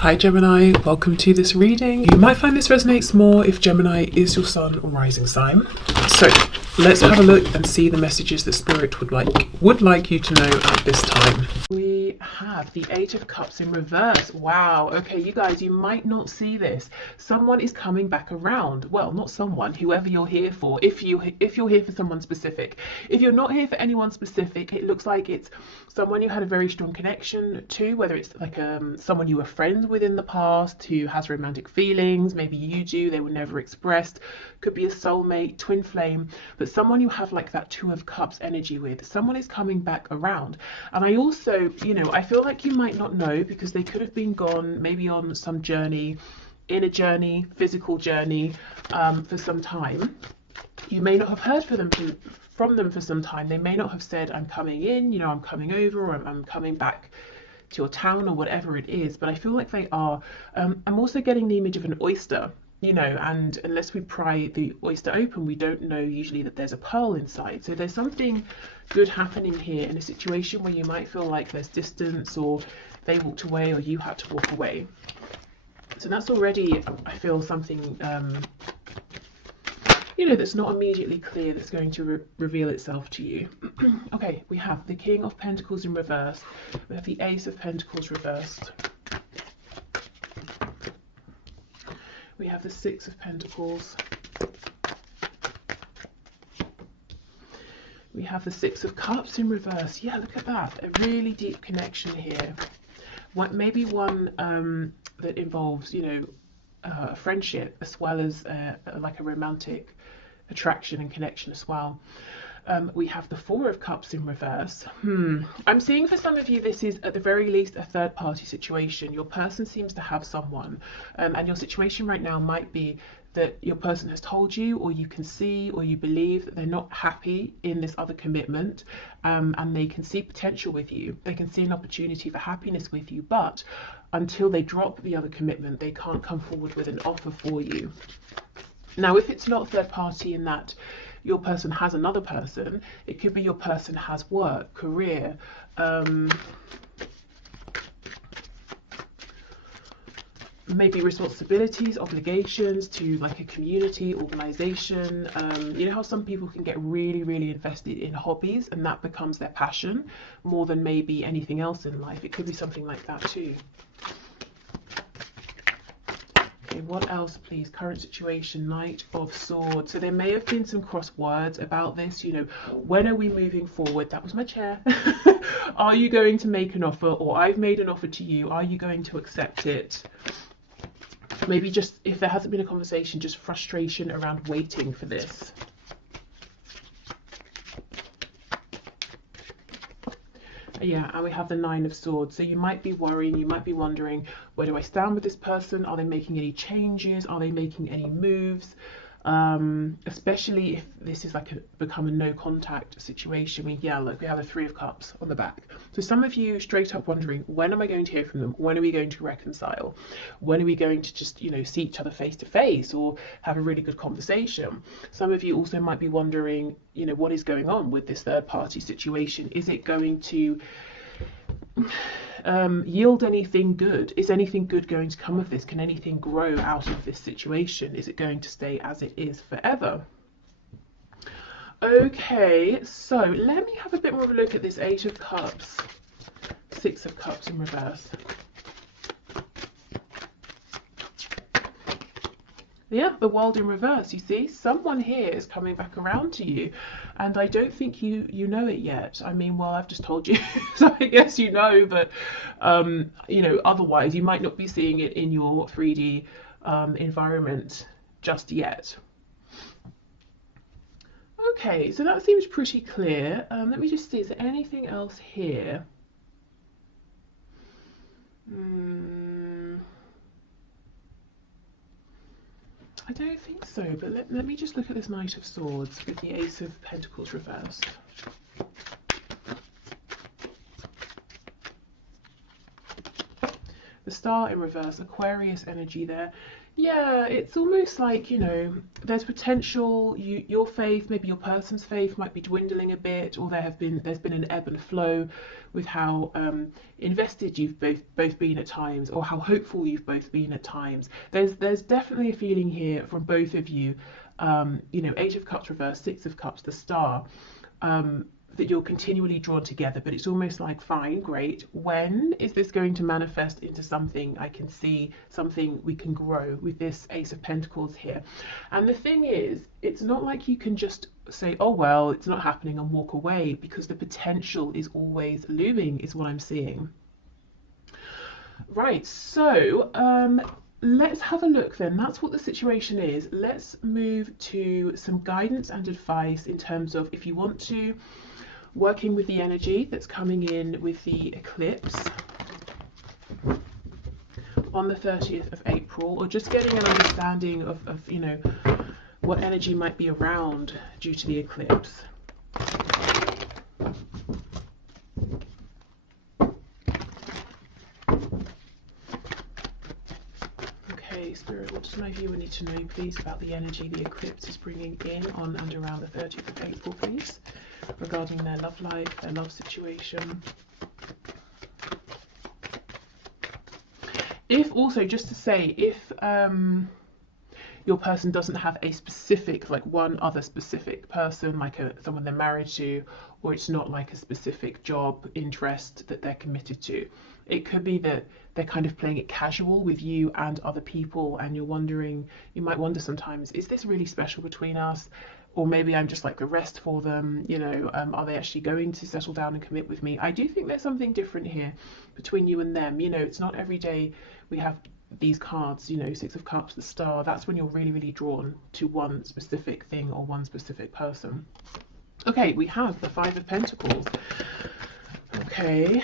Hi Gemini, welcome to this reading. You might find this resonates more if Gemini is your sun or rising sign. So let's have a look and see the messages that Spirit would like you to know at this time. We have the Eight of Cups in reverse. Wow, okay, you guys, you might not see this. Someone is coming back around. Well, not someone, whoever you're here for, if you're here for someone specific. If you're not here for anyone specific, it looks like it's someone you had a very strong connection to, whether it's like someone you were friends with in the past who has romantic feelings, maybe you do, they were never expressed, could be a soulmate, twin flame, but someone you have like that Two of Cups energy with. Someone is coming back around. And I also, I feel like you might not know because they could have been gone maybe on some journey, inner journey, physical journey, for some time. You may not have heard from them for some time. They may not have said, I'm coming in, I'm coming over, or I'm coming back to your town, or whatever it is, but I feel like they are. I'm also getting the image of an oyster, and unless we pry the oyster open, we don't know usually that there's a pearl inside. So there's something good happening here in a situation where you might feel like there's distance, or they walked away, or you had to walk away. So that's already, I feel, something that's not immediately clear that's going to reveal itself to you. Okay, we have the King of Pentacles in reverse. We have the Ace of Pentacles reversed. We have the Six of Pentacles. We have the Six of Cups in reverse. Yeah, look at that. A really deep connection here. Maybe one that involves, friendship as well as like a romantic attraction and connection as well. We have the Four of Cups in reverse. I'm seeing for some of you this is at the very least a third party situation. Your person seems to have someone, and your situation right now might be that your person has told you, or you can see, or you believe that they're not happy in this other commitment, and they can see potential with you. They can see an opportunity for happiness with you, but until they drop the other commitment, they can't come forward with an offer for you. Now, if it's not third party in that your person has another person, it could be your person has work, career, maybe responsibilities, obligations to like a community, organization. You know how some people can get really, really invested in hobbies and that becomes their passion more than maybe anything else in life. It could be something like that too. Okay, what else, please? Current situation, Knight of Swords. So there may have been some cross words about this, when are we moving forward? That was my chair. Are you going to make an offer, or I've made an offer to you? Are you going to accept it? Maybe just, if there hasn't been a conversation, just frustration around waiting for this. Yeah, and we have the Nine of Swords. So you might be worrying, you might be wondering, where do I stand with this person? Are they making any changes? Are they making any moves? Especially if this is like become a no contact situation. Look, we have the Three of Cups on the back. So some of you straight up wondering, when am I going to hear from them? When are we going to reconcile? When are we going to just, see each other face to face or have a really good conversation? Some of you also might be wondering, what is going on with this third party situation? Is it going to yield anything good? Is anything good going to come of this? Can anything grow out of this situation? Is it going to stay as it is forever? Okay, so let me have a bit more of a look at this Eight of Cups, Six of Cups in reverse. Yeah, the World in reverse. You see, someone here is coming back around to you, and I don't think you know it yet. I mean, well, I've just told you, so I guess you know, but otherwise you might not be seeing it in your 3D environment just yet. Okay, so that seems pretty clear. Let me just see, is there anything else here? I don't think so, but let me just look at this Knight of Swords with the Ace of Pentacles reversed. The Star in reverse, Aquarius energy there. Yeah, it's almost like, you know, there's potential, your faith, maybe your person's faith might be dwindling a bit, or there's been an ebb and flow with how invested you've both been at times, or how hopeful you've both been at times. There's definitely a feeling here from both of you, you know, Eight of Cups reverse, Six of Cups, the Star, that you're continually drawn together, but it's almost like, fine, great, when is this going to manifest into something I can see, something we can grow with this Ace of Pentacles here? And the thing is, it's not like you can just say, oh well, it's not happening, and walk away, because the potential is always looming, is what I'm seeing. Right, so let's have a look then. That's what the situation is. Let's move to some guidance and advice in terms of, if you want to, working with the energy that's coming in with the eclipse on the 30th of April, or just getting an understanding of you know, what energy might be around due to the eclipse. Okay, Spirit, what does my viewer need to know, please, about the energy the eclipse is bringing in on and around the 30th of April, please, regarding their love life, their love situation? If also, just to say, if your person doesn't have a specific, like one other specific person, like someone they're married to, or it's not like a specific job interest that they're committed to, it could be that they're kind of playing it casual with you and other people, and you're wondering, you might wonder sometimes, is this really special between us? Or maybe I'm just like the rest for them, you know, are they actually going to settle down and commit with me? I do think there's something different here between you and them. You know, it's not every day we have these cards, you know, Six of Cups, the Star. That's when you're really, really drawn to one specific thing or one specific person. Okay, we have the Five of Pentacles. Okay.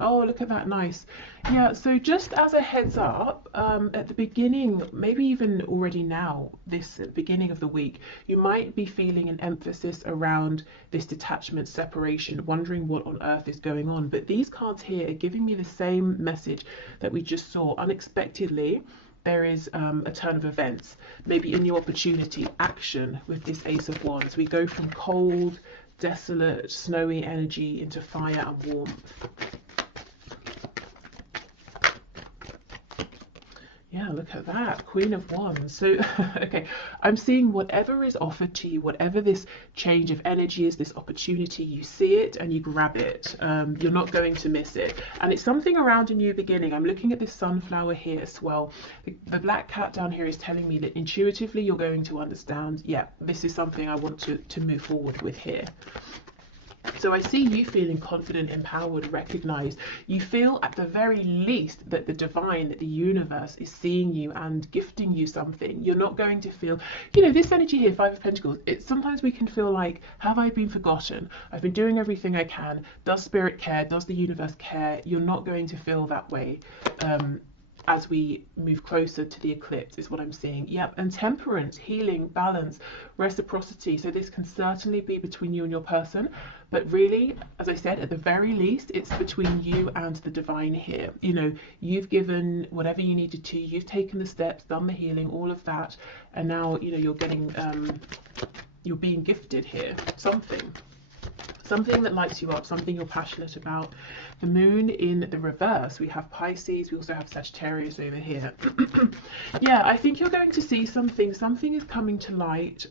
Oh, look at that, nice. Yeah, so just as a heads up, at the beginning, maybe even already now, this beginning of the week, you might be feeling an emphasis around this detachment, separation, wondering what on earth is going on. But these cards here are giving me the same message that we just saw. Unexpectedly, there is a turn of events, maybe in your opportunity, action with this Ace of Wands. We go from cold, desolate, snowy energy into fire and warmth. Yeah, look at that, Queen of Wands. So, okay, I'm seeing whatever is offered to you, whatever this change of energy is, this opportunity, you see it and you grab it. You're not going to miss it. And it's something around a new beginning. I'm looking at this sunflower here as well. The black cat down here is telling me that intuitively you're going to understand, yeah, this is something I want to move forward with here. So I see you feeling confident, empowered, recognized. You feel at the very least that the divine, that the universe is seeing you and gifting you something. You're not going to feel, you know, this energy here, Five of Pentacles, sometimes we can feel like, have I been forgotten? I've been doing everything I can. Does Spirit care? Does the universe care? You're not going to feel that way. As we move closer to the eclipse is what I'm seeing. Yep, and temperance, healing, balance, reciprocity. So this can certainly be between you and your person, but really, as I said, at the very least, it's between you and the divine here. You know, you've given whatever you needed to, you've taken the steps, done the healing, all of that, and now, you know, you're getting, you're being gifted here, something that lights you up, something you're passionate about. The moon in the reverse, we have Pisces, we also have Sagittarius over here. Yeah, I think you're going to see something is coming to light,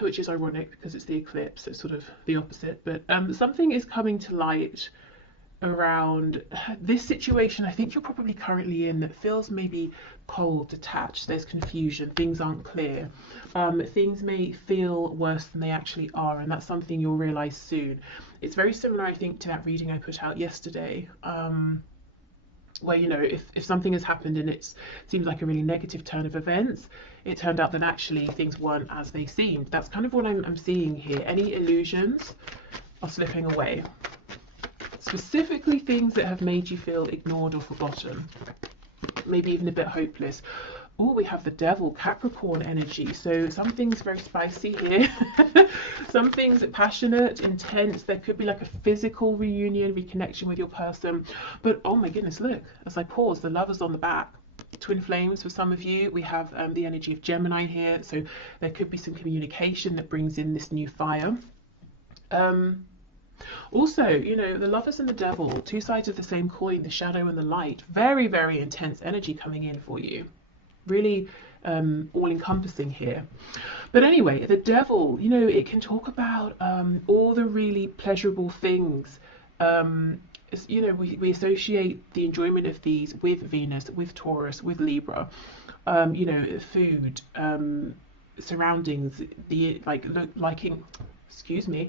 which is ironic because it's the eclipse, it's sort of the opposite, but something is coming to light around this situation I think you're probably currently in that feels maybe cold, detached, there's confusion, things aren't clear, things may feel worse than they actually are, and that's something you'll realize soon. It's very similar, I think, to that reading I put out yesterday, where, you know, if something has happened and it seems like a really negative turn of events, it turned out that actually things weren't as they seemed. That's kind of what I'm seeing here. Any illusions are slipping away. Specifically things that have made you feel ignored or forgotten, maybe even a bit hopeless. Oh, we have the devil, Capricorn energy. So something's very spicy here. Something's passionate, intense. There could be like a physical reunion, reconnection with your person. But oh my goodness, look, as I pause, the Lovers on the back. Twin flames for some of you. We have the energy of Gemini here. So there could be some communication that brings in this new fire. Also, you know, the Lovers and the Devil, two sides of the same coin, the shadow and the light. Very, very intense energy coming in for you. Really all-encompassing here. But anyway, the Devil, you know, it can talk about all the really pleasurable things. You know, we associate the enjoyment of these with Venus, with Taurus, with Libra. You know, food, surroundings, liking, excuse me,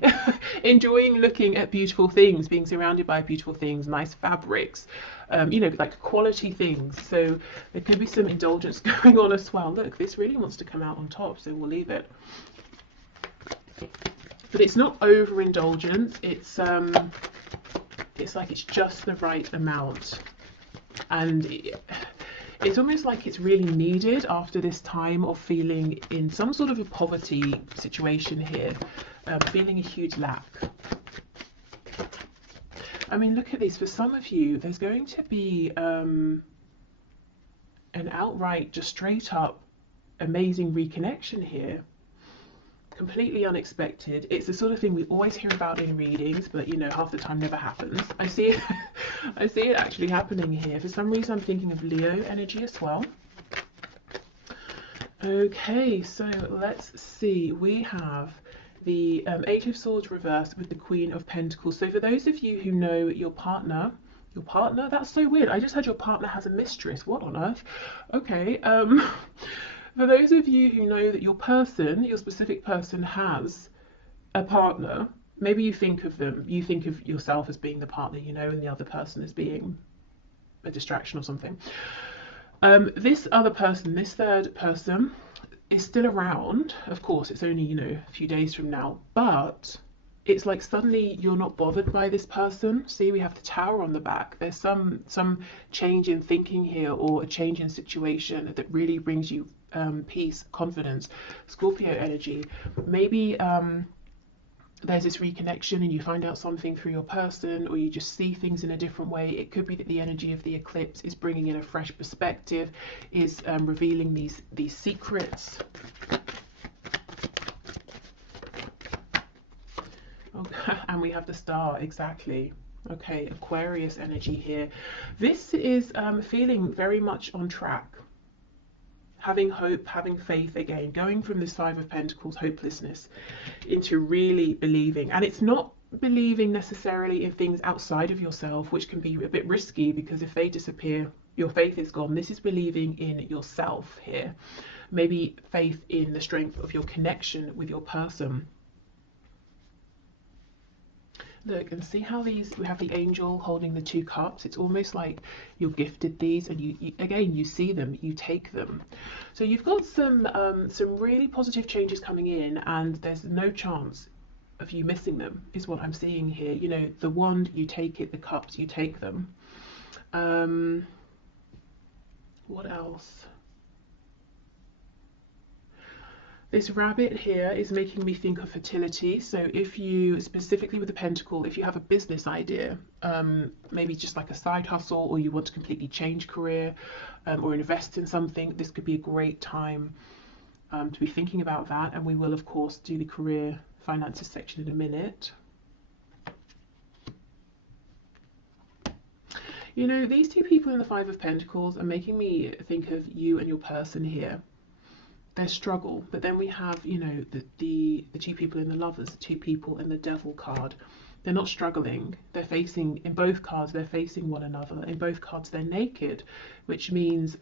enjoying looking at beautiful things, being surrounded by beautiful things, nice fabrics, you know, like quality things. So there could be some indulgence going on as well. Look, this really wants to come out on top, so we'll leave it. But it's not overindulgence. It's like it's just the right amount, and it's almost like it's really needed after this time of feeling in some sort of a poverty situation here, feeling a huge lack. I mean, look at this. For some of you, there's going to be an outright, just straight up amazing reconnection here. Completely unexpected. It's the sort of thing we always hear about in readings, but you know, half the time never happens. I see it I see it actually happening here. For some reason I'm thinking of Leo energy as well. Okay, so let's see. We have the Eight of Swords reversed with the Queen of Pentacles. So for those of you who know your partner, that's so weird. I just heard your partner has a mistress. What on earth? Okay, for those of you who know that your person, your specific person, has a partner, maybe you think of them, you think of yourself as being the partner, you know, and the other person as being a distraction or something. This other person, this third person, is still around. Of course, it's only, you know, a few days from now, but it's like suddenly you're not bothered by this person. See, we have the Tower on the back. There's some change in thinking here, or a change in situation that really brings you peace, confidence. Scorpio energy. Maybe there's this reconnection and you find out something through your person, or you just see things in a different way. It could be that the energy of the eclipse is bringing in a fresh perspective, is revealing these secrets. Okay, and we have the Star, exactly. Okay, Aquarius energy here. This is feeling very much on track. Having hope, having faith again, going from this Five of Pentacles, hopelessness, into really believing. And it's not believing necessarily in things outside of yourself, which can be a bit risky, because if they disappear, your faith is gone. This is believing in yourself here. Maybe faith in the strength of your connection with your person. Look and see how these, we have the angel holding the two cups. It's almost like you're gifted these, and you again, you see them, you take them. So you've got some really positive changes coming in, and there's no chance of you missing them, is what I'm seeing here. You know, the wand, you take it, the cups, you take them. What else? This rabbit here is making me think of fertility. So if you, specifically with the pentacle, if you have a business idea, maybe just like a side hustle, or you want to completely change career, or invest in something, this could be a great time to be thinking about that. And we will, of course, do the career finances section in a minute. You know, these two people in the Five of Pentacles are making me think of you and your person here. Their struggle, but then we have, you know, the two people in the Lovers, the two people in the Devil card. They're not struggling. They're facing, in both cards, they're facing one another. In both cards, they're naked, which means,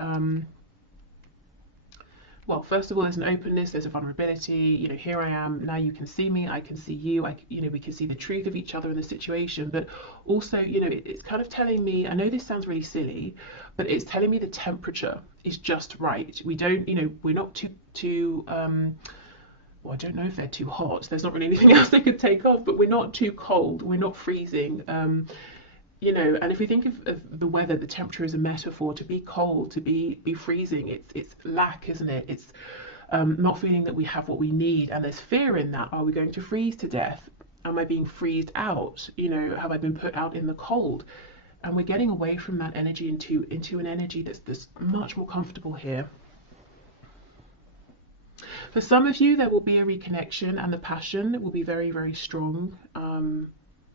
well, first of all, there's an openness, there's a vulnerability. You know, here I am, now you can see me, I can see you, you know, we can see the truth of each other in the situation. But also, you know, it's kind of telling me, I know this sounds really silly, but it's telling me the temperature is just right. We don't, you know, we're not too well, I don't know if they're too hot. There's not really anything else they could take off, but we're not too cold. We're not freezing. You know, and if we think of the weather, the temperature is a metaphor. To be cold, to be freezing, it's lack, isn't it? It's not feeling that we have what we need, and there's fear in that. Are we going to freeze to death? Am I being freezed out? You know, have I been put out in the cold? And we're getting away from that energy into an energy that's much more comfortable here. For some of you, there will be a reconnection, and the passion will be very, very strong.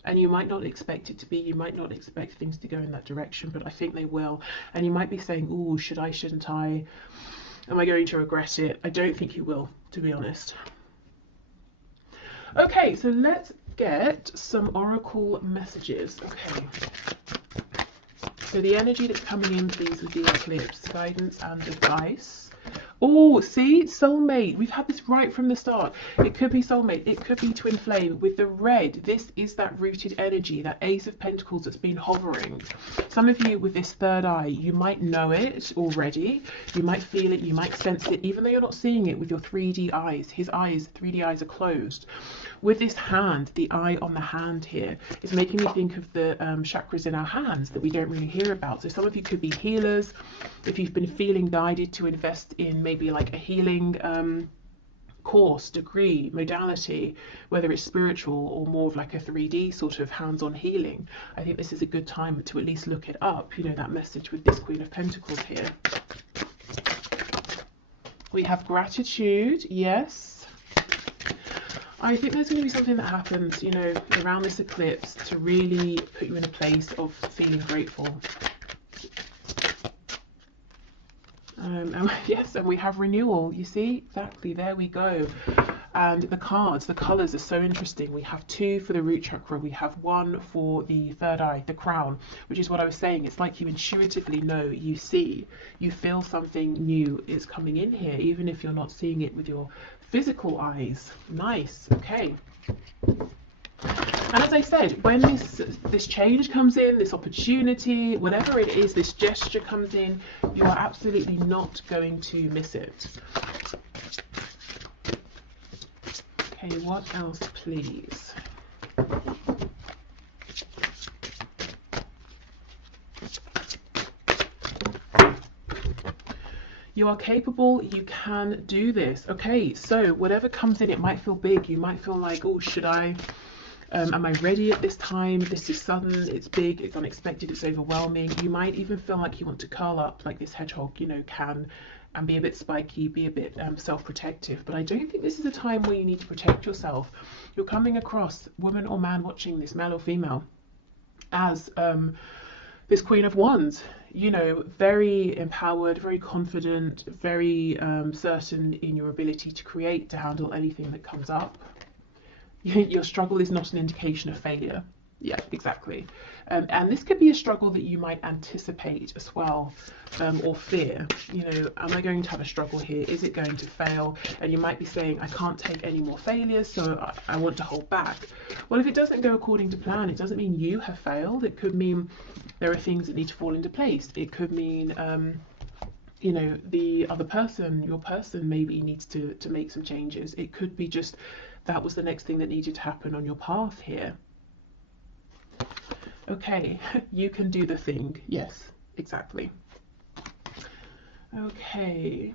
And you might not expect it to be, you might not expect things to go in that direction, but I think they will. And you might be saying, oh, should I, shouldn't I? Am I going to regret it? I don't think you will, to be honest. Okay, so let's get some oracle messages. Okay. So the energy that's coming in, please, with the eclipse, guidance and advice. Oh, see, soulmate. We've had this right from the start. It could be soulmate. It could be twin flame. With the red, this is that rooted energy, that Ace of Pentacles that's been hovering. Some of you with this third eye, you might know it already. You might feel it. You might sense it, even though you're not seeing it with your 3D eyes. His eyes, 3D eyes, are closed. With this hand, the eye on the hand here is making me think of the chakras in our hands that we don't really hear about. So some of you could be healers. If you've been feeling guided to invest in maybe like a healing course, degree, modality, whether it's spiritual or more of like a 3D sort of hands-on healing, I think this is a good time to at least look it up. You know, that message with this Queen of Pentacles here. We have gratitude, yes. I think there's going to be something that happens, you know, around this eclipse to really put you in a place of feeling grateful. Yes, and we have renewal, you see, exactly, there we go. And the cards, the colours are so interesting. We have 2 for the root chakra, we have 1 for the third eye, the crown, which is what I was saying. It's like you intuitively know, you see, you feel something new is coming in here, even if you're not seeing it with your physical eyes. Nice, okay. And as I said, when this change comes in, this opportunity, whatever it is, this gesture comes in, you are absolutely not going to miss it. Okay, what else, please? You are capable, you can do this. Okay, so whatever comes in, it might feel big. You might feel like, oh, should I? Am I ready at this time? This is sudden, it's big, it's unexpected, it's overwhelming. You might even feel like you want to curl up like this hedgehog, you know, can, and be a bit spiky, be a bit self-protective. But I don't think this is a time where you need to protect yourself. You're coming across, woman or man watching this, male or female, as this Queen of Wands, you know, very empowered, very confident, very certain in your ability to create, to handle anything that comes up. Your struggle is not an indication of failure. Yeah, exactly. And this could be a struggle that you might anticipate as well, or fear. You know, am I going to have a struggle here? Is it going to fail? And you might be saying, I can't take any more failures, so I want to hold back. Well, if it doesn't go according to plan, it doesn't mean you have failed. It could mean there are things that need to fall into place. It could mean, you know, the other person, your person maybe needs to make some changes. It could be just that was the next thing that needed to happen on your path here. Okay, you can do the thing. Yes, exactly. Okay.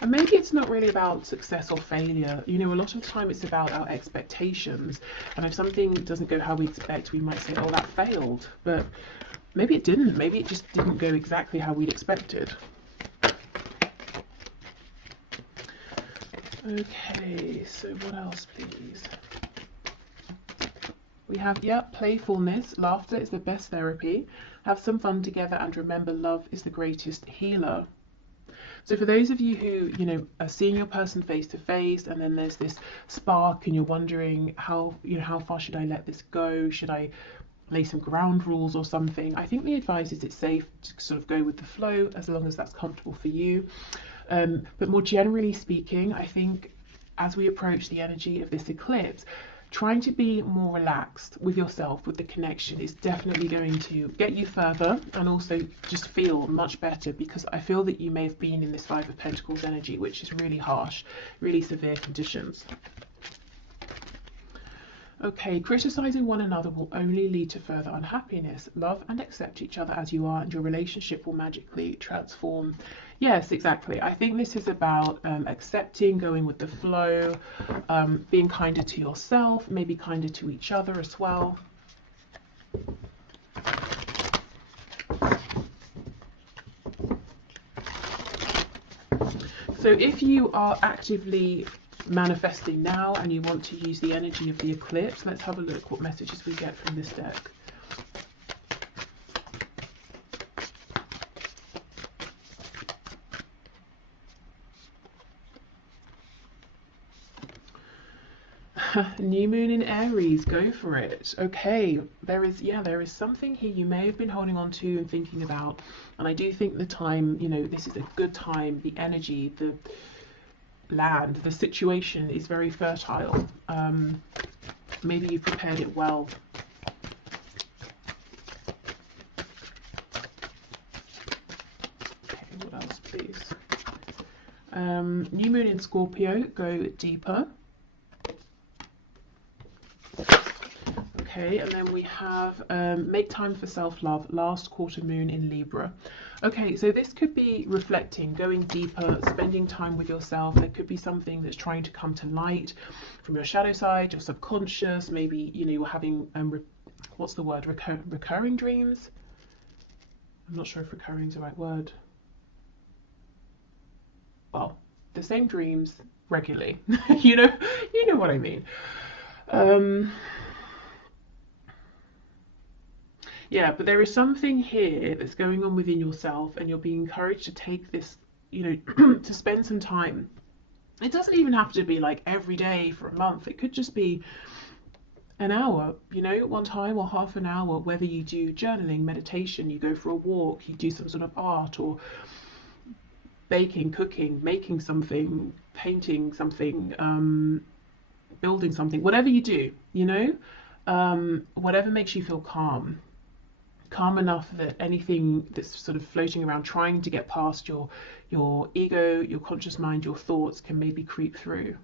And maybe it's not really about success or failure. You know, a lot of the time it's about our expectations. And if something doesn't go how we expect, we might say, oh, that failed. But maybe it didn't. Maybe it just didn't go exactly how we'd expected. Okay, so what else, please? We have, yeah, playfulness. Laughter is the best therapy. Have some fun together and remember, love is the greatest healer. So for those of you who, you know, are seeing your person face to face, and then there's this spark and you're wondering how, you know, how far should I let this go? Should I lay some ground rules or something? I think the advice is it's safe to sort of go with the flow as long as that's comfortable for you. But more generally speaking, I think as we approach the energy of this eclipse, trying to be more relaxed with yourself, with the connection, is definitely going to get you further and also just feel much better, because I feel that you may have been in this Five of Pentacles energy, which is really harsh, really severe conditions. Okay, criticizing one another will only lead to further unhappiness. Love and accept each other as you are, and your relationship will magically transform. Yes, exactly. I think this is about accepting, going with the flow, being kinder to yourself, maybe kinder to each other as well. So if you are actively manifesting now and you want to use the energy of the eclipse, let's have a look what messages we get from this deck. New moon in Aries, go for it. Okay, there is something here you may have been holding on to and thinking about, and I do think the time, you know, this is a good time. The energy, the land, the situation is very fertile. Maybe you prepared it well. Okay, what else, please? New moon in Scorpio, go deeper. Okay, and then we have make time for self-love, last quarter moon in Libra. Okay, so this could be reflecting, going deeper, spending time with yourself. There could be something that's trying to come to light from your shadow side, your subconscious. Maybe, you know, you're having, what's the word, recurring dreams? I'm not sure if recurring is the right word. Well, the same dreams regularly. you know what I mean. Yeah, but there is something here that's going on within yourself, and you're being encouraged to take this, you know, to spend some time. It doesn't even have to be like every day for a month. It could just be an hour, you know, one time, or half an hour, whether you do journaling, meditation, you go for a walk, you do some sort of art, or baking, cooking, making something, painting something, building something, whatever you do, you know, whatever makes you feel calm enough that anything that's sort of floating around trying to get past your ego, your conscious mind, your thoughts can maybe creep through.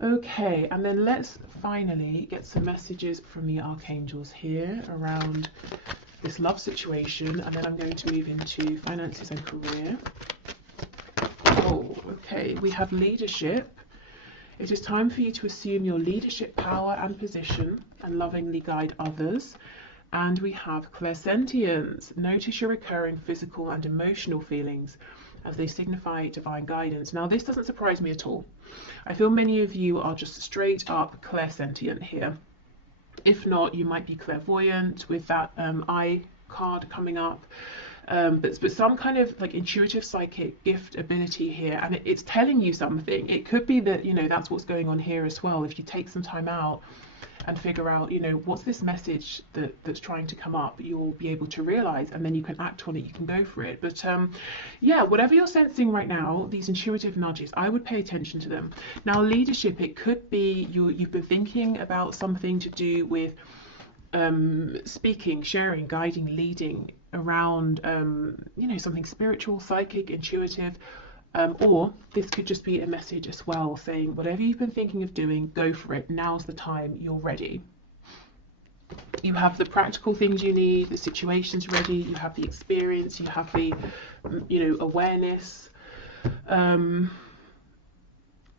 Okay, and then let's finally get some messages from the archangels here around this love situation, and then I'm going to move into finances and career. Oh, okay, we have leadership. It is time for you to assume your leadership power and position and lovingly guide others. And we have clairsentience. Notice your recurring physical and emotional feelings as they signify divine guidance. Now, this doesn't surprise me at all. I feel many of you are just straight up clairsentient here. If not, you might be clairvoyant with that eye card coming up. But some kind of like intuitive psychic gift ability here, and it's telling you something. It could be that, you know, that's what's going on here as well. If you take some time out and figure out, you know, what's this message that's trying to come up, you'll be able to realize, and then you can act on it, you can go for it. But yeah, whatever you're sensing right now, these intuitive nudges, I would pay attention to them. Now, leadership, it could be you've been thinking about something to do with speaking, sharing, guiding, leading around, you know, something spiritual, psychic, intuitive. Or this could just be a message as well, saying whatever you've been thinking of doing, go for it. Now's the time, you're ready. You have the practical things you need, the situation's ready, you have the experience, you have the, you know, awareness.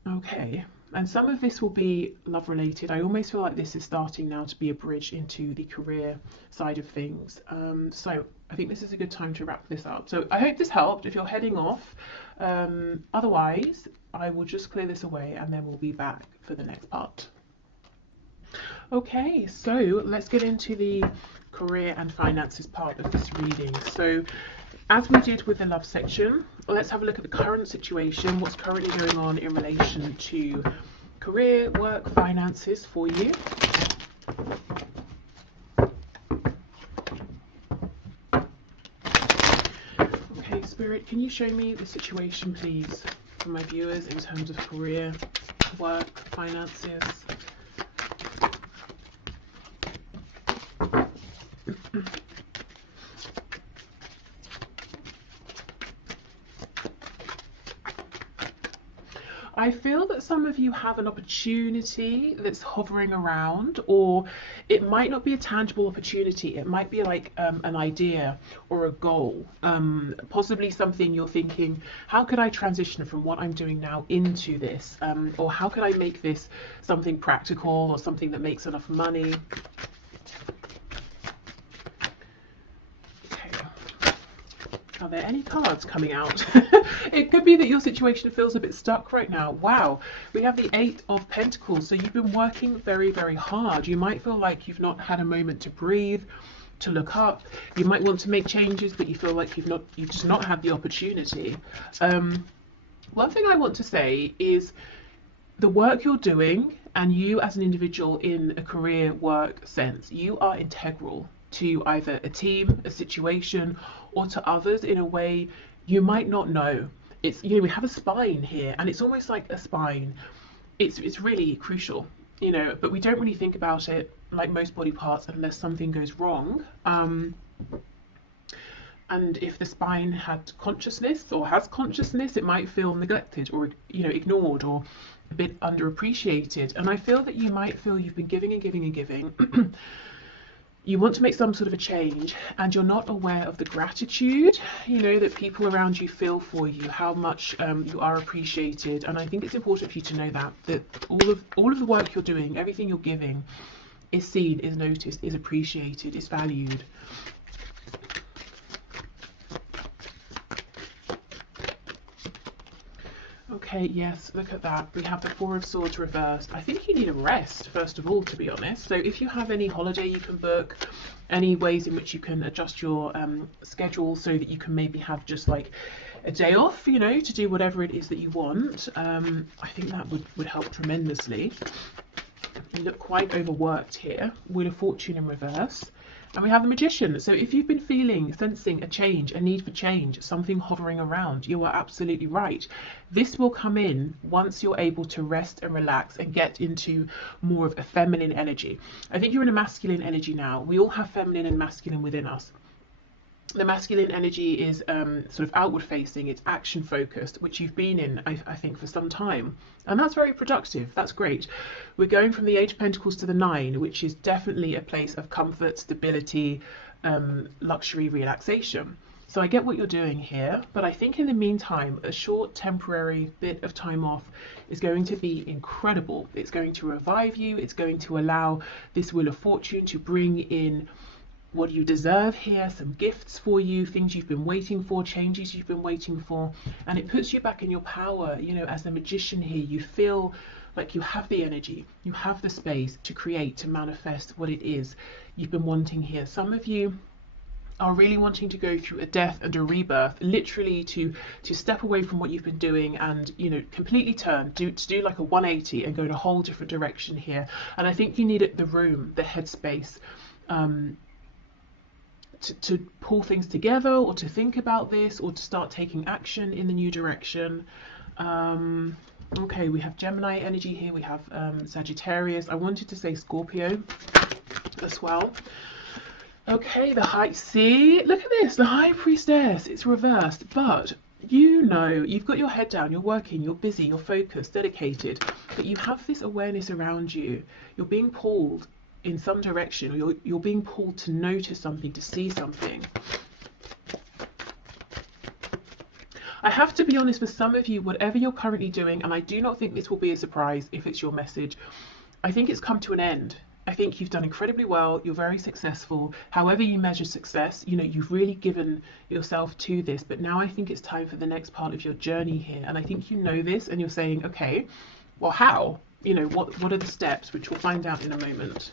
Okay, and some of this will be love related. I almost feel like this is starting now to be a bridge into the career side of things. So I think this is a good time to wrap this up. So I hope this helped if you're heading off. Otherwise, I will just clear this away and then we'll be back for the next part. Okay, so let's get into the career and finances part of this reading. So as we did with the love section, let's have a look at the current situation, what's currently going on in relation to career, work, finances for you. Okay, Spirit, can you show me the situation, please, for my viewers in terms of career, Work, finances. I feel that some of you have an opportunity that's hovering around, or it might not be a tangible opportunity. It might be like an idea or a goal, possibly something you're thinking, how could I transition from what I'm doing now into this? Or how could I make this something practical or something that makes enough money? Are there any cards coming out? It could be that your situation feels a bit stuck right now. Wow, we have the Eight of Pentacles. So you've been working very, very hard. You might feel like you've not had a moment to breathe, to look up. You might want to make changes, but you feel like you've just not had the opportunity. One thing I want to say is the work you're doing, and you as an individual in a career work sense, you are integral to either a team, a situation, or to others in a way you might not know. It's, you know, we have a spine here, and it's almost like a spine. It's really crucial, you know, but we don't really think about it like most body parts unless something goes wrong. And if the spine had consciousness or has consciousness, it might feel neglected or, you know, ignored or a bit underappreciated. And I feel that you might feel you've been giving and giving and giving. You want to make some sort of a change, and you're not aware of the gratitude, you know, that people around you feel for you, how much you are appreciated. And I think it's important for you to know that all of the work you're doing, everything you're giving, is seen, is noticed, is appreciated, is valued. Okay, yes, look at that. We have the Four of Swords reversed. I think you need a rest, first of all, to be honest. So if you have any holiday you can book, any ways in which you can adjust your schedule so that you can maybe have just like a day off, you know, to do whatever it is that you want, I think that would help tremendously. You look quite overworked here. Wheel of Fortune in reverse. And we have the Magician. So if you've been sensing a change, a need for change, something hovering around, you are absolutely right. This will come in once you're able to rest and relax and get into more of a feminine energy. I think you're in a masculine energy now. We all have feminine and masculine within us. The masculine energy is sort of outward facing, it's action focused, which you've been in, I think, for some time. And that's very productive, that's great. We're going from the Eight of Pentacles to the Nine, which is definitely a place of comfort, stability, luxury, relaxation. So I get what you're doing here, but I think in the meantime, a short temporary bit of time off is going to be incredible. It's going to revive you, it's going to allow this Wheel of Fortune to bring in what you deserve here, some gifts for you, things you've been waiting for, changes you've been waiting for, and it puts you back in your power. You know, as the Magician here, you feel like you have the energy, you have the space to create, to manifest what it is you've been wanting here. Some of you are really wanting to go through a death and a rebirth, literally to step away from what you've been doing and, you know, completely turn, to do like a 180 and go in a whole different direction here. And I think you need the room, the headspace, to pull things together, or to think about this, or to start taking action in the new direction. Okay, we have Gemini energy here, we have Sagittarius. I wanted to say Scorpio as well. Okay, see, look at this, the High Priestess, it's reversed, but you know, you've got your head down, you're working, you're busy, you're focused, dedicated, but you have this awareness around you. You're being pulled in some direction, or you're being pulled to notice something, to see something. I have to be honest, with some of you, whatever you're currently doing, and I do not think this will be a surprise if it's your message, I think it's come to an end. I think you've done incredibly well, you're very successful. However you measure success, you know, you've really given yourself to this, but now I think it's time for the next part of your journey here. And I think you know this, and you're saying, okay, well, how? You know, what are the steps, which we'll find out in a moment.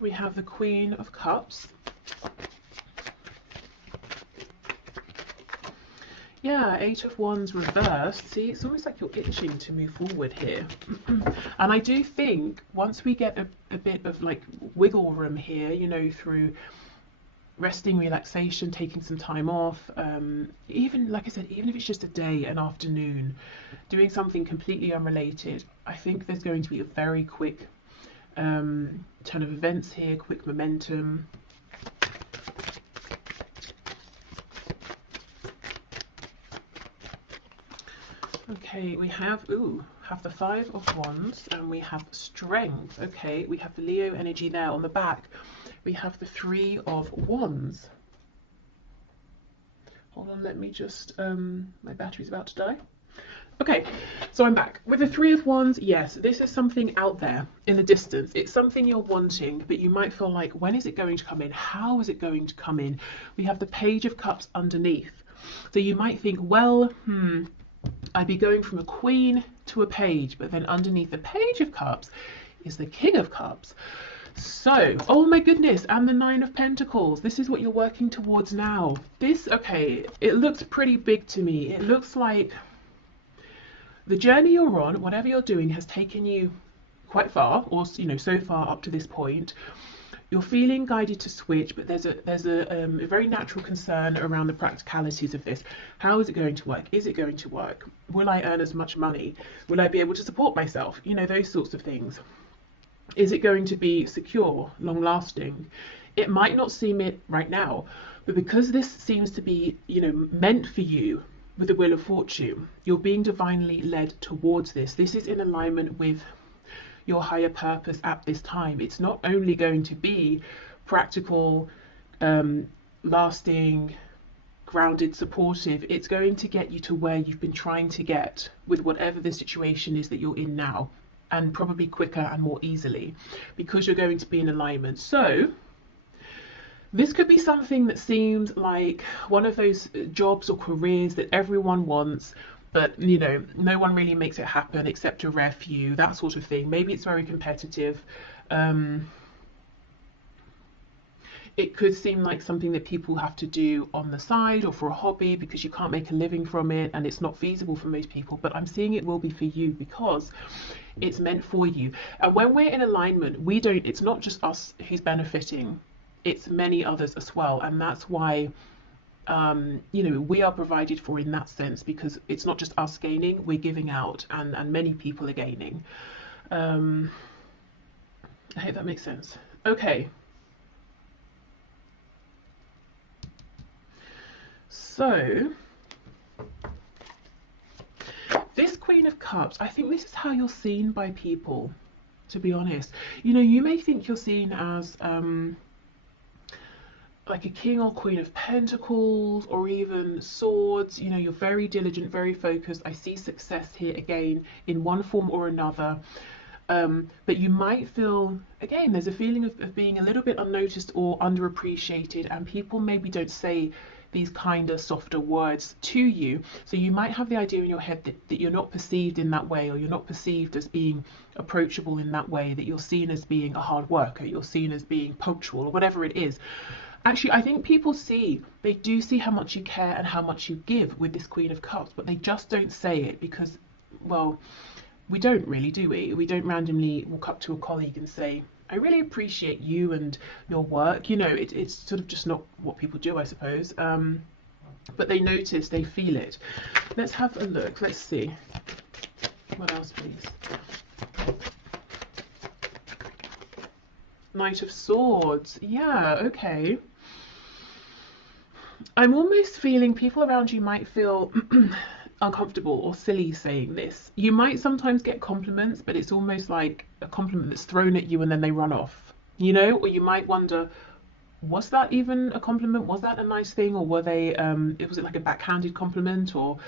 We have the Queen of Cups. Yeah, Eight of Wands reversed. See, it's almost like you're itching to move forward here. And I do think once we get a bit of like wiggle room here, you know, through resting, relaxation, taking some time off, even like I said, even if it's just a day, an afternoon, doing something completely unrelated. I think there's going to be a very quick turn of events here, quick momentum. Okay, we have the Five of Wands, and we have Strength. Okay, we have the Leo energy there on the back. We have the Three of Wands. Hold on, let me just, my battery's about to die. Okay, so I'm back. With the Three of Wands, yes, this is something out there in the distance. It's something you're wanting, but you might feel like, when is it going to come in? How is it going to come in? We have the Page of Cups underneath. So you might think, well, I'd be going from a queen to a page, but then underneath the Page of Cups is the King of Cups. So, oh my goodness, and the Nine of Pentacles. This is what you're working towards now. This, okay, it looks pretty big to me. It looks like the journey you're on, whatever you're doing, has taken you quite far, or so far up to this point. You're feeling guided to switch, but there's a very natural concern around the practicalities of this. How is it going to work? Is it going to work? Will I earn as much money? Will I be able to support myself? Those sorts of things. Is it going to be secure, long lasting? It might not seem it right now, but because this seems to be, meant for you with the Wheel of Fortune, you're being divinely led towards this. This is in alignment with your higher purpose at this time. It's not only going to be practical, lasting, grounded, supportive. It's going to get you to where you've been trying to get with whatever the situation is that you're in now, and probably quicker and more easily, because you're going to be in alignment. So this could be something that seems like one of those jobs or careers that everyone wants, but no one really makes it happen except a rare few, that sort of thing. Maybe it's very competitive. It could seem like something that people have to do on the side or for a hobby, because you can't make a living from it and it's not feasible for most people. But I'm seeing it will be for you, because it's meant for you. And when we're in alignment, it's not just us who's benefiting, it's many others as well. And that's why we are provided for in that sense, because it's not just us gaining, we're giving out, and many people are gaining. I hope that makes sense. Okay. So, this Queen of Cups, I think this is how you're seen by people, to be honest. You may think you're seen as like a King or Queen of Pentacles, or even Swords. You're very diligent, very focused. I see success here again in one form or another. But you might feel, again, there's a feeling of being a little bit unnoticed or underappreciated, and people maybe don't say these kinder, softer words to you. So you might have the idea in your head that you're not perceived in that way, or you're not perceived as being approachable in that way, that you're seen as being a hard worker, you're seen as being punctual, or whatever it is. Actually, I think people they do see how much you care and how much you give with this Queen of Cups, but they just don't say it because, well, we don't really, do we? We don't randomly walk up to a colleague and say, I really appreciate you and your work. It's sort of just not what people do, I suppose. But they notice, they feel it. Let's have a look. Let's see. What else, please? Knight of Swords. Yeah, okay. I'm almost feeling people around you might feel uncomfortable or silly saying this. You might sometimes get compliments, but it's almost like a compliment that's thrown at you and then they run off, or you might wonder, was that even a compliment? Was that a nice thing? Or was it like a backhanded compliment? Or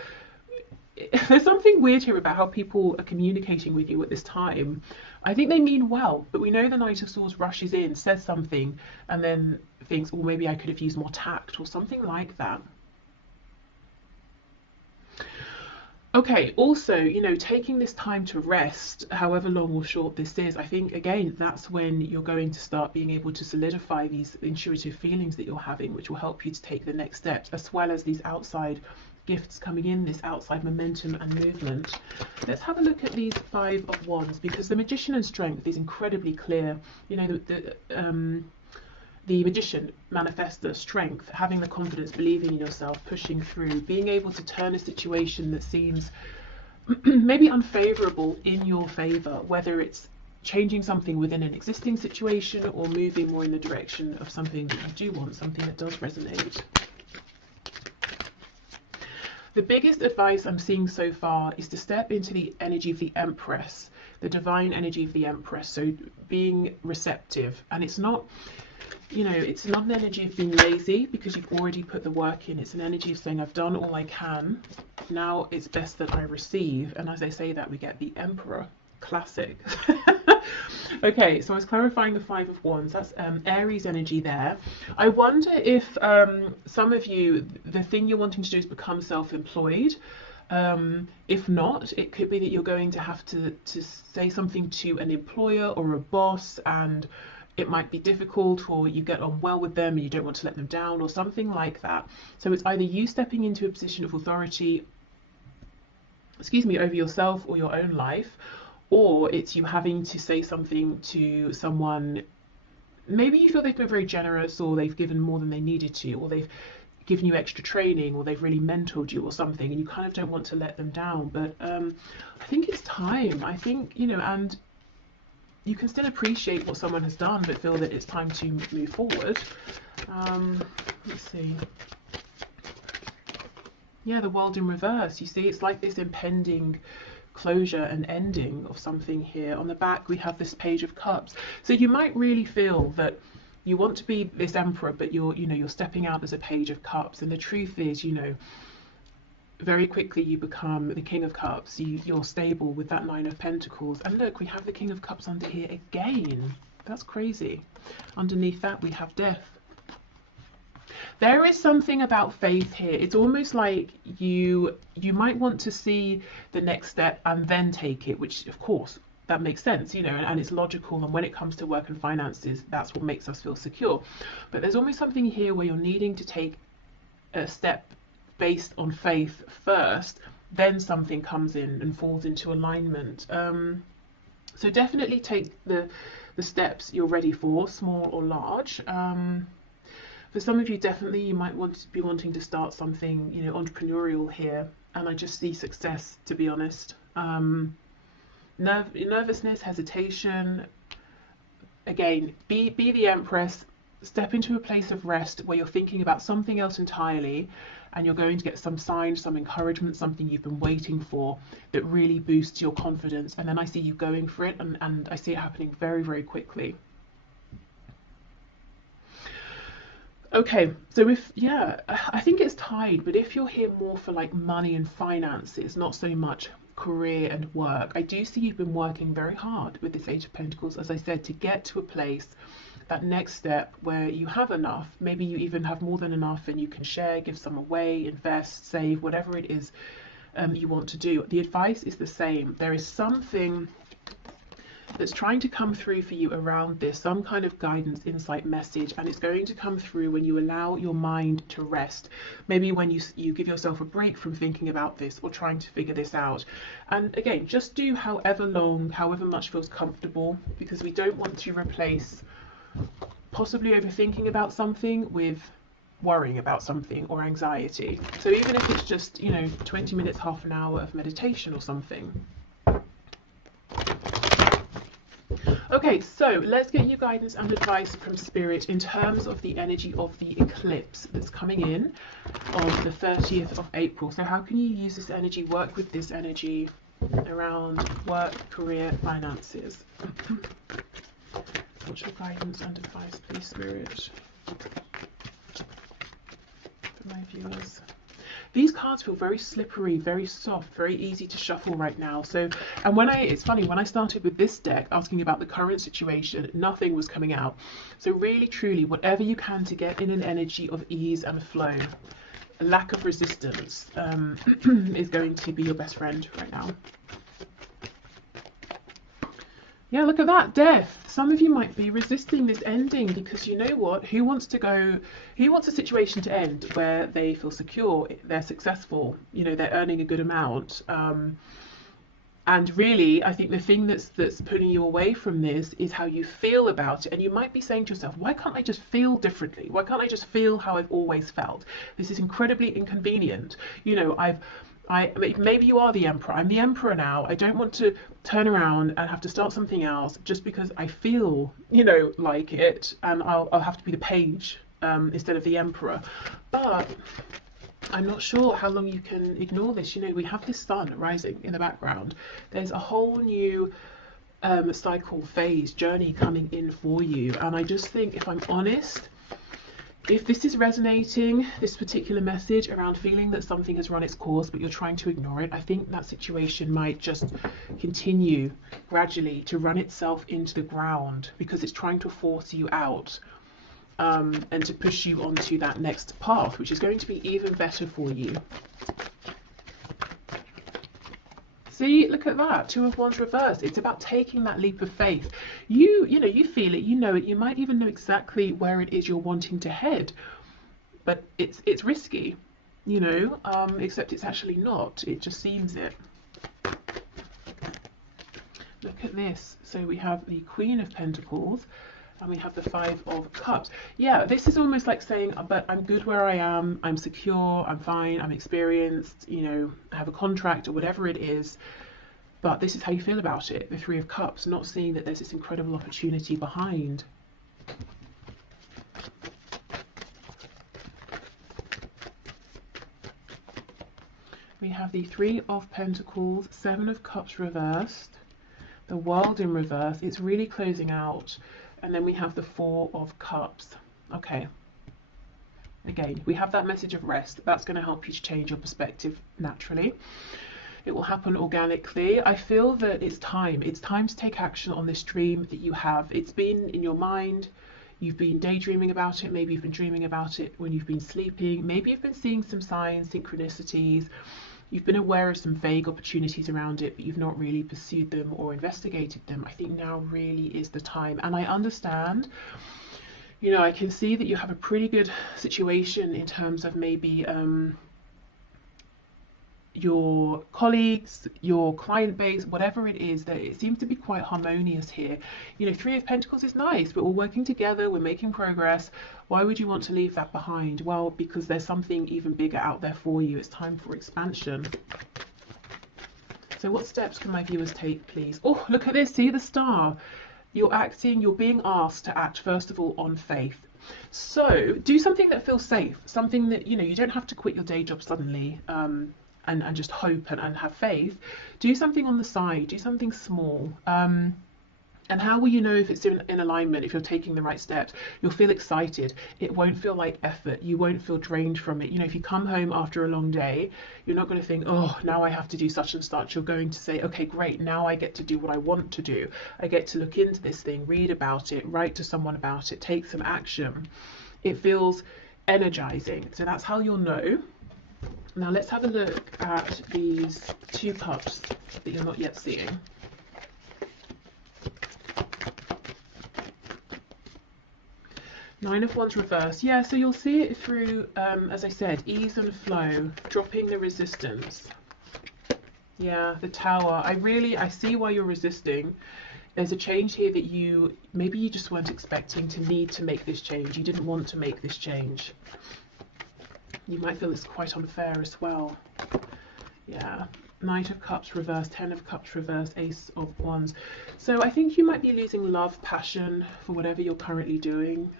there's something weird here about how people are communicating with you at this time. I think they mean well, but we know the Knight of Swords rushes in, says something, and then thinks, oh, maybe I could have used more tact or something like that. Okay, also, taking this time to rest, however long or short this is, I think, again, that's when you're going to start being able to solidify these intuitive feelings that you're having, which will help you to take the next steps, as well as these outside gifts coming in, this outside momentum and movement. Let's have a look at these Five of Wands, because the Magician and Strength is incredibly clear. The the Magician, manifestor, strength, having the confidence, believing in yourself, pushing through, being able to turn a situation that seems maybe unfavorable in your favor, whether it's changing something within an existing situation or moving more in the direction of something that you do want, something that does resonate. The biggest advice I'm seeing so far is to step into the energy of the Empress, the divine energy of the Empress. So being receptive, and it's not, you know, it's not an energy of being lazy because you've already put the work in. It's an energy of saying, I've done all I can. Now it's best that I receive. And as I say that, we get the Emperor. Classic. Okay, so I was clarifying the Five of Wands. That's Aries energy there. I wonder if some of you, the thing you're wanting to do is become self-employed. If not, it could be that you're going to have to say something to an employer or a boss, and it might be difficult, or you get on well with them and you don't want to let them down, or something like that. So it's either you stepping into a position of authority, over yourself or your own life, or it's you having to say something to someone. Maybe you feel they've been very generous, or they've given more than they needed to, or they've given you extra training, or they've really mentored you or something, and you kind of don't want to let them down. But I think it's time. I think, you know, and you can still appreciate what someone has done, but feel that it's time to move forward. Let's see. Yeah, the World in reverse. You see, it's like this impending closure and ending of something here. On the back, we have this Page of Cups. So you might really feel that you want to be this Emperor, but you're stepping out as a Page of Cups. And the truth is, you know, very quickly you become the King of Cups. You're stable with that Nine of Pentacles. And look, we have the King of Cups under here again. That's crazy. Underneath that, we have Death. There is something about faith here. It's almost like you might want to see the next step and then take it, which of course that makes sense, you know, and it's logical. And when it comes to work and finances, that's what makes us feel secure. But there's almost something here where you're needing to take a step based on faith first, then something comes in and falls into alignment. So definitely take the steps you're ready for, small or large. For some of you, definitely you might be wanting to start something, you know, entrepreneurial here, and I just see success, to be honest. Nervousness, hesitation. Again, be the Empress. Step into a place of rest where you're thinking about something else entirely, and you're going to get some signs, some encouragement, something you've been waiting for that really boosts your confidence. And then I see you going for it, and I see it happening very, very quickly. Okay, so I think it's tied, but if you're here more for like money and finances, not so much career and work, I do see you've been working very hard with this Eight of Pentacles, as I said, to get to a place, that next step where you have enough. Maybe you even have more than enough and you can share, give some away, invest, save, whatever it is you want to do. The advice is the same. There is something that's trying to come through for you around this, some kind of guidance, insight, message, and it's going to come through when you allow your mind to rest. Maybe when you give yourself a break from thinking about this or trying to figure this out. And again, just do however long, however much feels comfortable, because we don't want to replace possibly overthinking about something with worrying about something or anxiety. So even if it's just, you know, 20 minutes, half an hour of meditation or something. Okay, so let's get you guidance and advice from Spirit in terms of the energy of the eclipse that's coming in on the 30th of April. So how can you use this energy, work with this energy around work, career, finances? What's your guidance and advice, please, Spirit, for my viewers? These cards feel very slippery, very soft, very easy to shuffle right now. So, and it's funny, when I started with this deck asking about the current situation, nothing was coming out. So really, truly, whatever you can to get in an energy of ease and flow, a lack of resistance is going to be your best friend right now. Yeah, look at that, Death. Some of you might be resisting this ending because you know what? Who wants a situation to end where they feel secure, they're successful, you know, they're earning a good amount, and And really, I think the thing that's putting you away from this is how you feel about it. And you might be saying to yourself, why can't I just feel differently? Why can't I just feel how I've always felt? This is incredibly inconvenient. You know, maybe you are the emperor. I'm the emperor now. I don't want to turn around and have to start something else just because I feel, you know, like it, and I'll have to be the page instead of the emperor. But I'm not sure how long you can ignore this. You know, we have this sun rising in the background. There's a whole new cycle, phase, journey coming in for you. And I just think, if I'm honest, if this is resonating, this particular message around feeling that something has run its course but you're trying to ignore it, I think that situation might just continue gradually to run itself into the ground because it's trying to force you out. And to push you onto that next path, which is going to be even better for you. See, look at that, Two of Wands reversed. It's about taking that leap of faith. You know, you feel it, you know it, you might even know exactly where it is you're wanting to head, but it's risky, you know, except it's actually not. It just seems it. Look at this. So we have the Queen of Pentacles, and we have the Five of Cups. Yeah, this is almost like saying, but I'm good where I am, I'm secure, I'm fine, I'm experienced, you know, I have a contract or whatever it is, but this is how you feel about it. The Three of Cups, not seeing that there's this incredible opportunity behind. We have the Three of Pentacles, Seven of Cups reversed, the World in reverse. It's really closing out. And then we have the Four of Cups. Okay. Again, we have that message of rest. That's going to help you to change your perspective naturally. It will happen organically. I feel that it's time. It's time to take action on this dream that you have. It's been in your mind. You've been daydreaming about it. Maybe you've been dreaming about it when you've been sleeping. Maybe you've been seeing some signs, synchronicities. You've been aware of some vague opportunities around it, but you've not really pursued them or investigated them. I think now really is the time. And I understand, you know, I can see that you have a pretty good situation in terms of maybe your colleagues, your client base, whatever it is, that it seems to be quite harmonious here. You know, Three of Pentacles is nice, but we're working together, we're making progress. Why would you want to leave that behind? Well, because there's something even bigger out there for you. It's time for expansion. So what steps can my viewers take, please? Oh, look at this, see the star. You're being asked to act, first of all, on faith. So do something that feels safe, something that, you know, you don't have to quit your day job suddenly, and just hope and have faith. Do something on the side, do something small. And how will you know if it's in alignment, if you're taking the right steps? You'll feel excited. It won't feel like effort. You won't feel drained from it. You know, if you come home after a long day, you're not going to think, oh, now I have to do such and such. You're going to say, okay, great, now I get to do what I want to do. I get to look into this thing, read about it, write to someone about it, take some action. It feels energizing. So that's how you'll know. Now let's have a look at these two cups that you're not yet seeing. Nine of Wands reverse. Yeah, so you'll see it through, as I said, ease and flow, dropping the resistance. Yeah, the Tower. I see why you're resisting. There's a change here that maybe you just weren't expecting to need to make this change. You didn't want to make this change. You might feel it's quite unfair as well. Yeah. Knight of Cups reverse, Ten of Cups reverse, Ace of Wands. So I think you might be losing love, passion for whatever you're currently doing.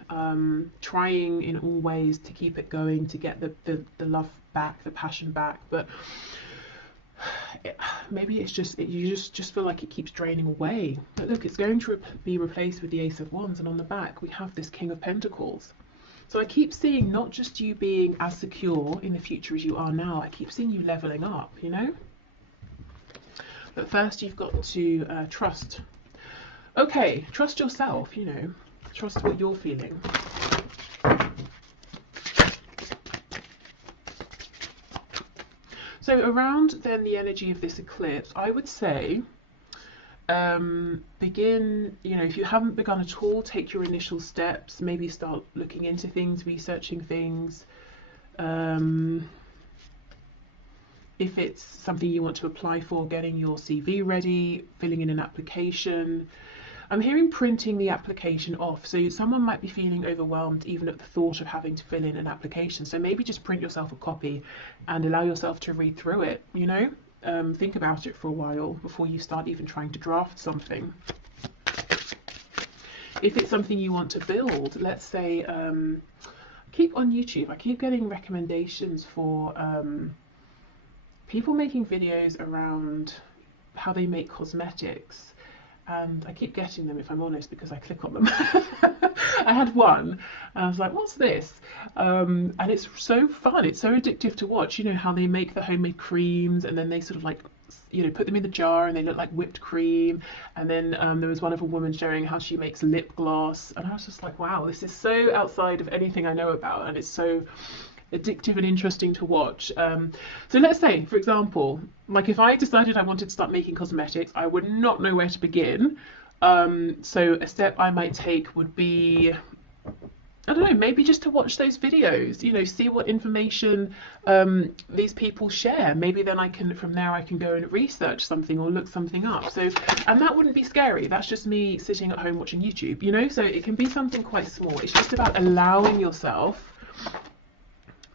Trying in all ways to keep it going, to get the love back, the passion back. But maybe it's just, you just feel like it keeps draining away. But look, it's going to be replaced with the Ace of Wands. And on the back, we have this King of Pentacles. So I keep seeing not just you being as secure in the future as you are now, I keep seeing you leveling up, you know? But first you've got to trust. Okay, trust yourself, you know, trust what you're feeling. So around then the energy of this eclipse, I would say, begin, you know, if you haven't begun at all, take your initial steps, maybe start looking into things, researching things, if it's something you want to apply for, getting your CV ready, filling in an application. I'm hearing printing the application off. So someone might be feeling overwhelmed even at the thought of having to fill in an application. So maybe just print yourself a copy and allow yourself to read through it, you know? Think about it for a while before you start even trying to draft something. If it's something you want to build, let's say, keep on YouTube, I keep getting recommendations for people making videos around how they make cosmetics. And I keep getting them, if I'm honest, because I click on them. I had one, and I was like, what's this? And it's so fun. It's so addictive to watch, you know, how they make the homemade creams, and then they sort of like, you know, put them in the jar and they look like whipped cream. And then there was one of a woman showing how she makes lip gloss. And I was just like, wow, this is so outside of anything I know about. And it's so addictive and interesting to watch. So let's say, for example, like if I decided I wanted to start making cosmetics, I would not know where to begin. So a step I might take would be, I don't know, maybe just to watch those videos, you know, see what information these people share. Maybe then I can, from there, I can go and research something or look something up. So, and that wouldn't be scary. That's just me sitting at home watching YouTube, you know, so it can be something quite small. It's just about allowing yourself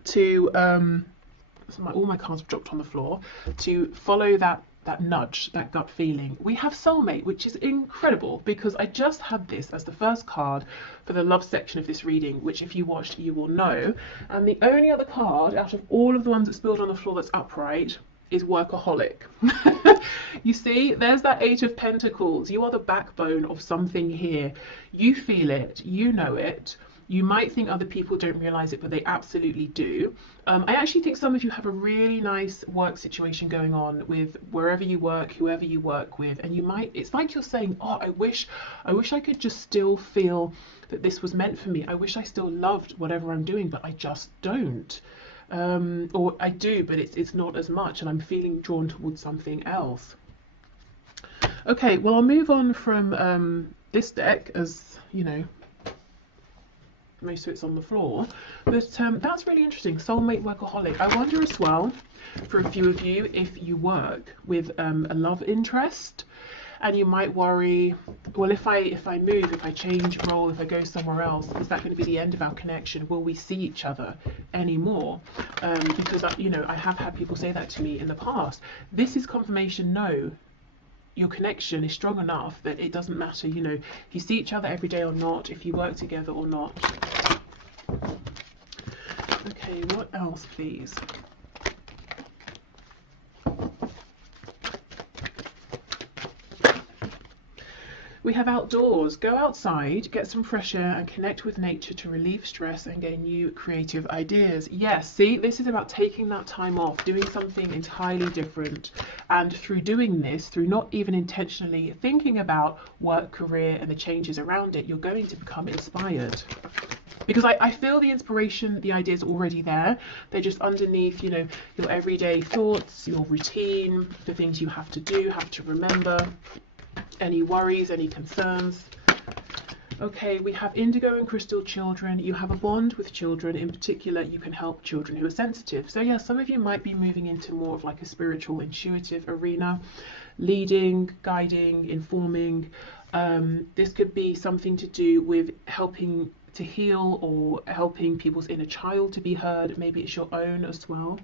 to all my cards have dropped on the floor, to follow that nudge, that gut feeling. We have soulmate, which is incredible because I just had this as the first card for the love section of this reading, which if you watched you will know. And the only other card out of all of the ones that spilled on the floor that's upright is workaholic. You see, there's that Eight of Pentacles. You are the backbone of something here. You feel it, you know it. You might think other people don't realize it, but they absolutely do. I actually think some of you have a really nice work situation going on with wherever you work, whoever you work with, and you might, it's like you're saying, oh, I wish I could just still feel that this was meant for me. I wish I still loved whatever I'm doing, but I just don't. Or I do, but it's not as much, and I'm feeling drawn towards something else. Okay, well, I'll move on from this deck, as you know, most of it's on the floor, but that's really interesting. Soulmate, workaholic. I wonder as well, for a few of you, if you work with a love interest, and you might worry, well, if I move, if I change role, if I go somewhere else, is that going to be the end of our connection? Will we see each other anymore? Because you know, I have had people say that to me in the past. This is confirmation. No, your connection is strong enough that it doesn't matter, you know, if you see each other every day or not, if you work together or not. Okay, what else, please? We have outdoors. Go outside, get some fresh air and connect with nature to relieve stress and gain new creative ideas. Yes, see, this is about taking that time off, doing something entirely different. And through doing this, through not even intentionally thinking about work, career and the changes around it, you're going to become inspired. Because I feel the inspiration, the ideas are already there. They're just underneath, you know, your everyday thoughts, your routine, the things you have to do, have to remember. Any worries, any concerns. Okay, we have indigo and crystal children. You have a bond with children. In particular, you can help children who are sensitive. So yeah, some of you might be moving into more of like a spiritual, intuitive arena, leading, guiding, informing. This could be something to do with helping to heal or helping people's inner child to be heard. Maybe it's your own as well.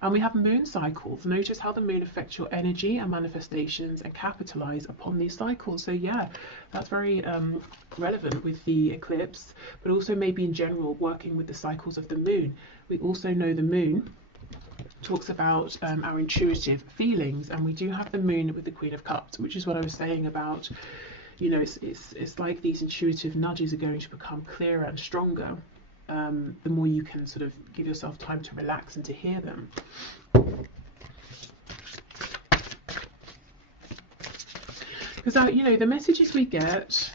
And we have moon cycles. Notice how the moon affects your energy and manifestations and capitalize upon these cycles. So yeah, that's very relevant with the eclipse, but also maybe in general working with the cycles of the moon. We also know the moon talks about our intuitive feelings, and we do have the moon with the Queen of Cups, which is what I was saying about, you know, it's like these intuitive nudges are going to become clearer and stronger. The more you can sort of give yourself time to relax and to hear them. Because you know, the messages we get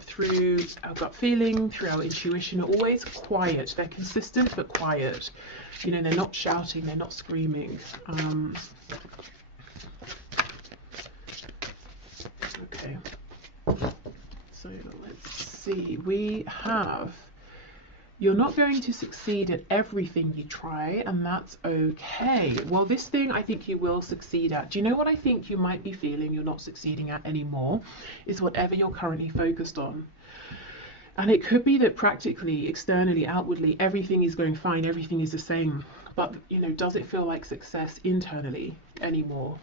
through our gut feeling, through our intuition, are always quiet. They're consistent but quiet. You know, they're not shouting, they're not screaming. Okay, so let's see. We have You're not going to succeed at everything you try, and that's okay. Well, this thing I think you will succeed at. Do you know what I think you might be feeling you're not succeeding at anymore? Is whatever you're currently focused on. And it could be that practically, externally, outwardly, everything is going fine, everything is the same. But, you know, does it feel like success internally anymore?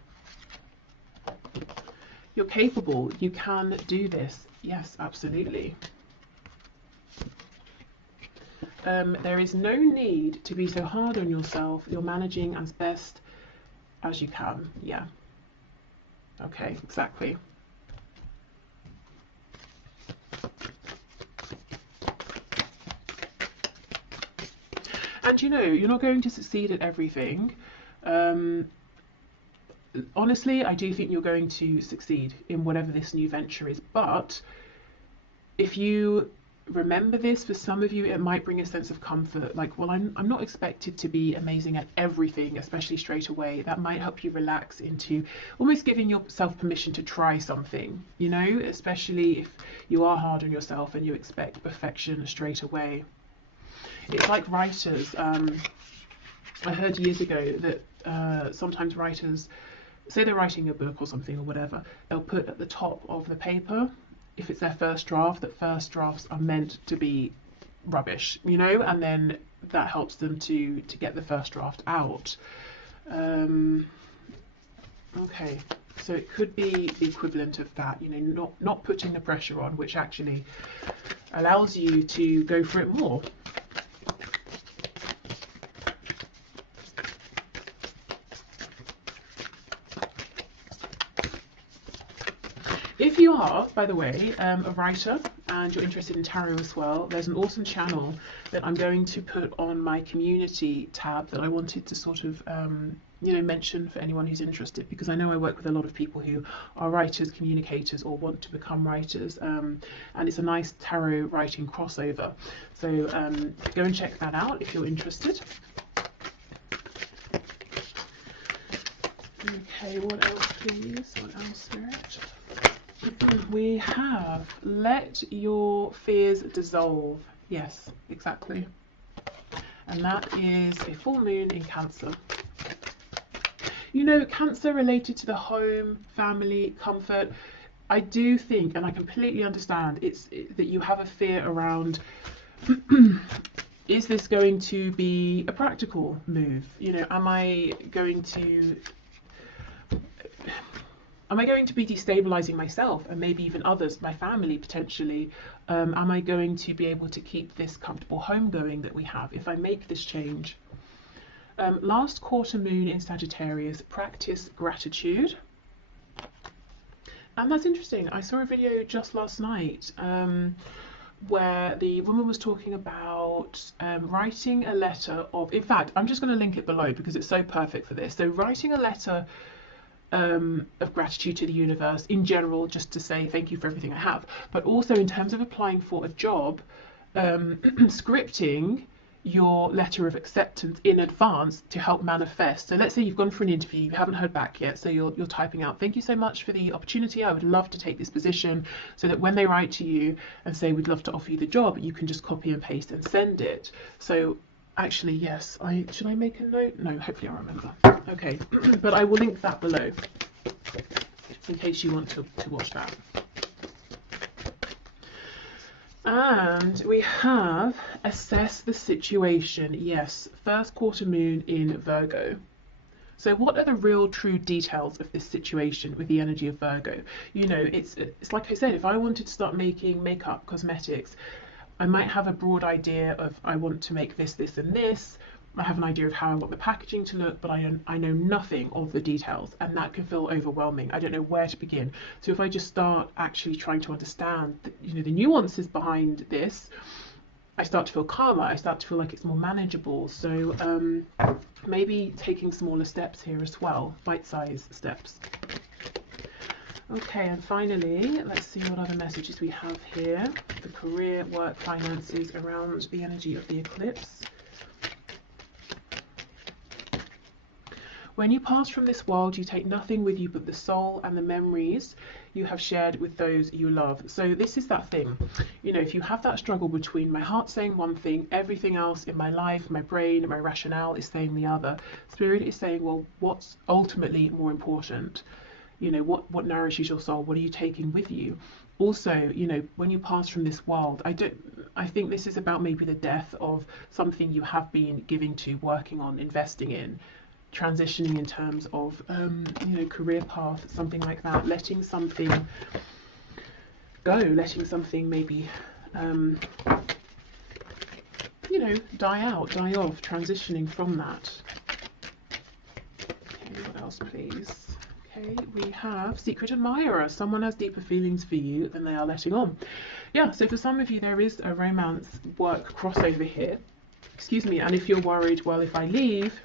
You're capable. You can do this. Yes, absolutely. There is no need to be so hard on yourself. You're managing as best as you can. Yeah. Okay, exactly. And you know, you're not going to succeed at everything. Honestly, I do think you're going to succeed in whatever this new venture is. But if you remember this, for some of you it might bring a sense of comfort, like, well, I'm not expected to be amazing at everything, especially straight away. That might help you relax into almost giving yourself permission to try something, you know, especially if you are hard on yourself and you expect perfection straight away. It's like writers. I heard years ago that sometimes writers, say they're writing a book or something or whatever, they'll put at the top of the paper, if it's their first draft, that first drafts are meant to be rubbish, you know, and then that helps them to get the first draft out. Okay, so it could be the equivalent of that, you know, not putting the pressure on, which actually allows you to go for it more. If you are, by the way, a writer and you're interested in tarot as well, there's an awesome channel that I'm going to put on my community tab that I wanted to sort of, you know, mention for anyone who's interested, because I know I work with a lot of people who are writers, communicators, or want to become writers, and it's a nice tarot writing crossover. So go and check that out if you're interested. Okay, what else, please? What else, Spirit? We have let your fears dissolve. Yes, exactly. And that is a full moon in Cancer. You know, Cancer related to the home, family, comfort. I do think, and I completely understand, that you have a fear around is this going to be a practical move? You know, am I going to be destabilizing myself and maybe even others, my family potentially? Am I going to be able to keep this comfortable home going that we have if I make this change? Last quarter moon in Sagittarius, practice gratitude. And that's interesting. I saw a video just last night where the woman was talking about writing a letter of, in fact, I'm just going to link it below because it's so perfect for this. So writing a letter of gratitude to the universe in general, just to say thank you for everything I have, but also in terms of applying for a job, scripting your letter of acceptance in advance to help manifest. So let's say you've gone for an interview, you haven't heard back yet, so you're typing out, thank you so much for the opportunity, I would love to take this position, so that when they write to you and say we'd love to offer you the job, you can just copy and paste and send it. So actually, yes, should I make a note? No, hopefully I'll remember. Okay, but I will link that below in case you want to watch that. And we have assess the situation. Yes, first quarter moon in Virgo. So what are the real true details of this situation with the energy of Virgo? You know, it's like I said, if I wanted to start making makeup, cosmetics, I might have a broad idea of I want to make this, this and this. I have an idea of how I want the packaging to look, but I know nothing of the details, and that can feel overwhelming. I don't know where to begin. So if I just start actually trying to understand the nuances behind this, I start to feel calmer, I start to feel like it's more manageable. So maybe taking smaller steps here as well, bite-sized steps. Okay, and finally, let's see what other messages we have here. The career, work, finances around the energy of the eclipse. When you pass from this world, you take nothing with you but the soul and the memories you have shared with those you love. So this is that thing, you know, if you have that struggle between my heart saying one thing, everything else in my life, my brain, my rationale is saying the other. Spirit is saying, well, what's ultimately more important? You know, what nourishes your soul? What are you taking with you? Also, you know, when you pass from this world, I think this is about maybe the death of something you have been giving to, working on, investing in, transitioning in terms of, you know, career path, something like that, letting something go, letting something maybe, you know, die out, die off, transitioning from that. Okay, what else, please? Okay, we have Secret Admirer. Someone has deeper feelings for you than they are letting on. Yeah, so for some of you, there is a romance work crossover here. Excuse me, and if you're worried, well, if I leave,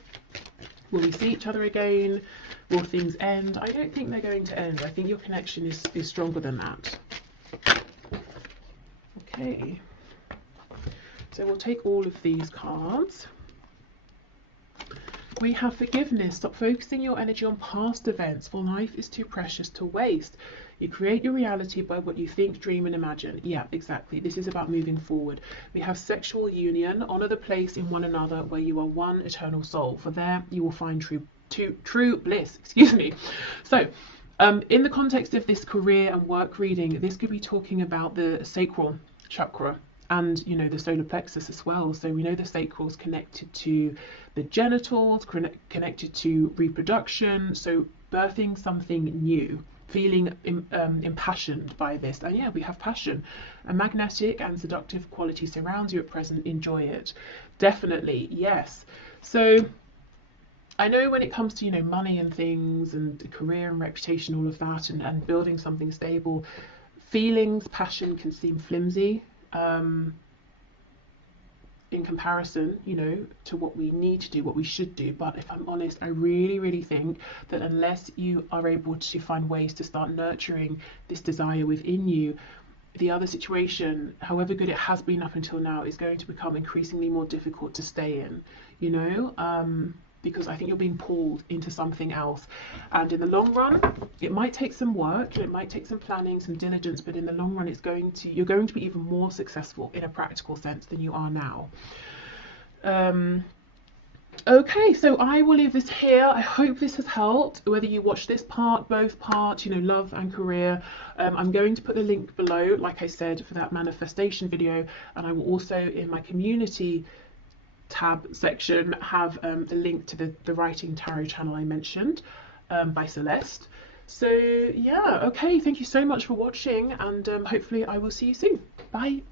will we see each other again? Will things end? I don't think they're going to end. I think your connection is stronger than that. Okay. So we'll take all of these cards. We have Forgiveness. Stop focusing your energy on past events, for life is too precious to waste. You create your reality by what you think, dream, and imagine. Yeah, exactly. This is about moving forward. We have Sexual Union. Honor the place in one another where you are one eternal soul. For there you will find true bliss. Excuse me. So, in the context of this career and work reading, this could be talking about the sacral chakra and, you know, the solar plexus as well. So we know the sacral is connected to the genitals, connected to reproduction, so birthing something new, feeling impassioned by this. And yeah, we have passion. A magnetic and seductive quality surrounds you at present. Enjoy it. Definitely, yes. So I know when it comes to, you know, money and things and career and reputation, all of that, and building something stable, feelings, passion can seem flimsy in comparison, you know, to what we need to do, what we should do. But if I'm honest, I really think that unless you are able to find ways to start nurturing this desire within you, the other situation, however good it has been up until now, is going to become increasingly more difficult to stay in, you know, because I think you're being pulled into something else. And in the long run, it might take some work, it might take some planning, some diligence, but in the long run, you're going to be even more successful in a practical sense than you are now. Okay, so I will leave this here. I hope this has helped, whether you watch this part, both parts, you know, love and career. I'm going to put the link below, like I said, for that manifestation video, and I will also, in my community tab section, have the link to the Writing Tarot channel I mentioned by Celeste. So yeah, okay, thank you so much for watching, and hopefully I will see you soon. Bye.